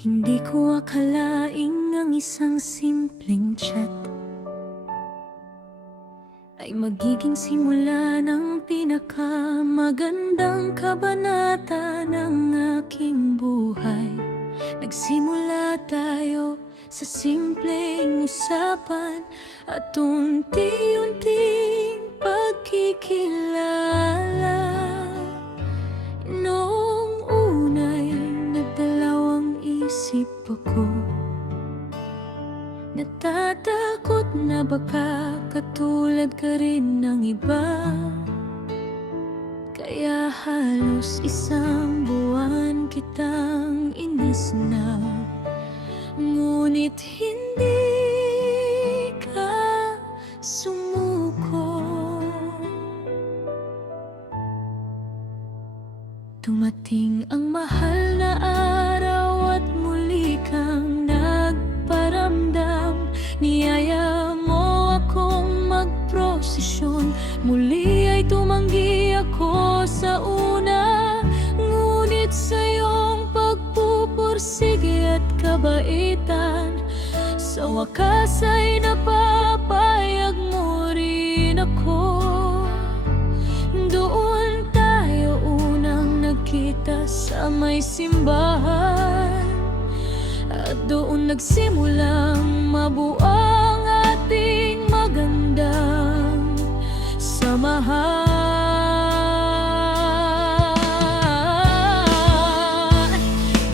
Hindi ko akalaing ang isang simpleng chat ay magiging simula ng pinakamagandang kabanata ng aking buhay. Nagsimula tayo sa simpleng usapan at unti-unting pagkikilala. Noong una'y nagdalawang isip ako, natatakot na baka katulad ka rin ng iba. Kaya halos isang buwan kitang inisnaw, ngunit hindi ka sumuko. Dumating ang mahal na araw at muli kang nagparamdam. Niyaya mo akong magprosesyon, muli ay tumanggi ako sa una. Ngunit sa iyong pagpupursige at kabaitan, sa wakas ay napapayag mo rin ako. Doon tayo unang nagkita sa may simbahan, at doon nagsimulang mabuo ang ating magandang samahan.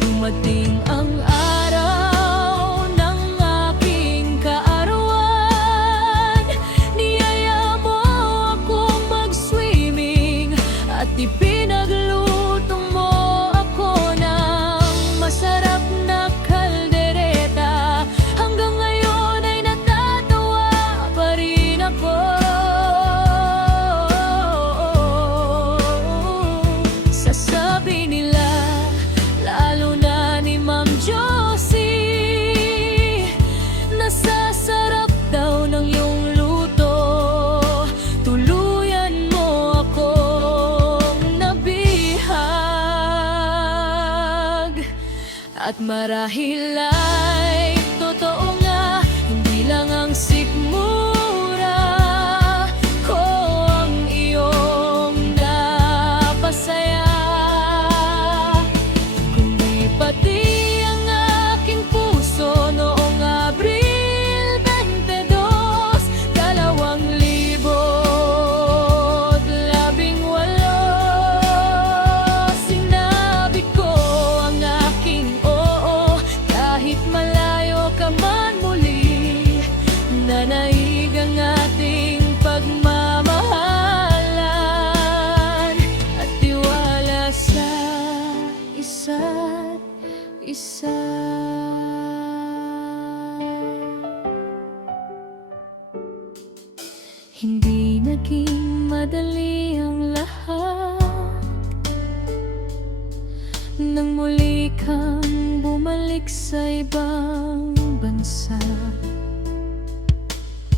Dumating ang araw ng aking kaarawan. Niyaya mo akong mag-swimming at ipinagluto mo ako ng masarap na kaldereta. Hanggang ngayon ay natatawa pa rin ako. Sasabi nila, lalo na ni Ma'am Josie, nasasarap daw ng iyong luto. Tuluyan mo akong nabihag. At marahil ay totoo nga, hindi lang ang sikmura ko ang iyong napasaya, kundi pati ang aking puso noong Abril 22, 2018. Sinabi ko ang aking oo, kahit malayo ka man muli. Nanaig ang ating pagmamahalan at tiwala sa isa't isa. Hindi naging madali ang lahat nang muli kang bumalik sa ibang bansa.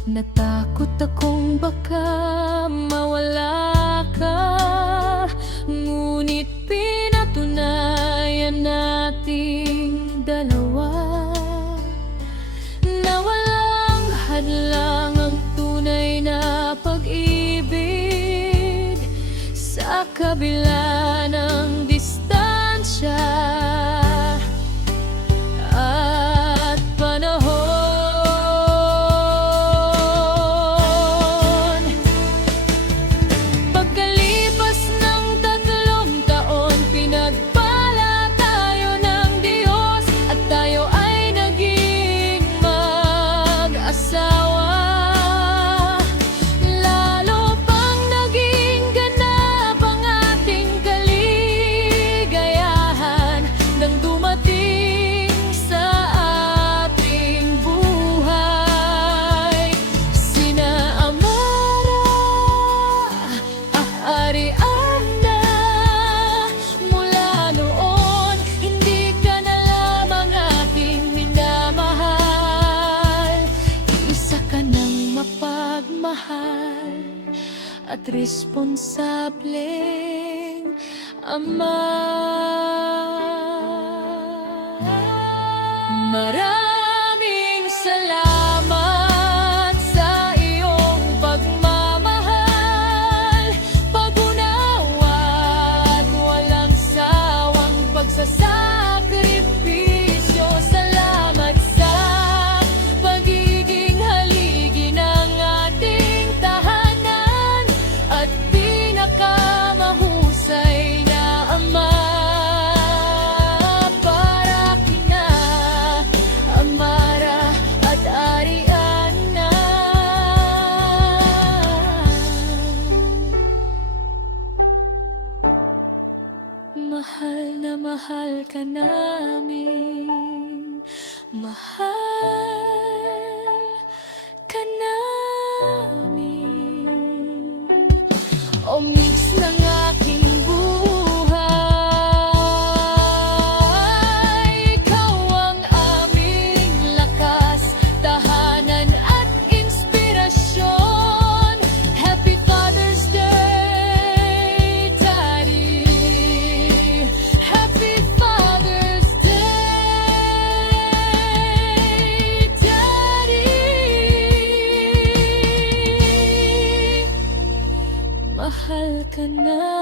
Natakot akong baka mawala ka, ngunit pinatunayan nating dalawa na walang hadlang ang tunay na pag-ibig sa kabila ng distansya at panahon. Pagkalipas ng 3 taon, pinagpala tayo ng Diyos at tayo ay naging mag-asawa. Lalo pang naging ganap ang ating kaligayahan nang dumating sa ating buhay sina Amara at Ariana. Mula noon, hindi ka na lamang ating minamahal, isa ka ng mapagmahal at responsableng ama. Maraming salamat sa iyong pagmamahal, pag-unawa at walang sawang pagsasakripisyo. Salamat sa pagiging haligi ng ating tahanan at pinakamahusay na ama. Para kina Amara at Ariana. Mahal na mahal ka namin, mahal ka namin. O mix ng aking buhay, ikaw ang aming lakas, tahanan at inspirasyon. Happy Father's Day, Daddy. Happy Father's Day, Daddy. Mahal ka na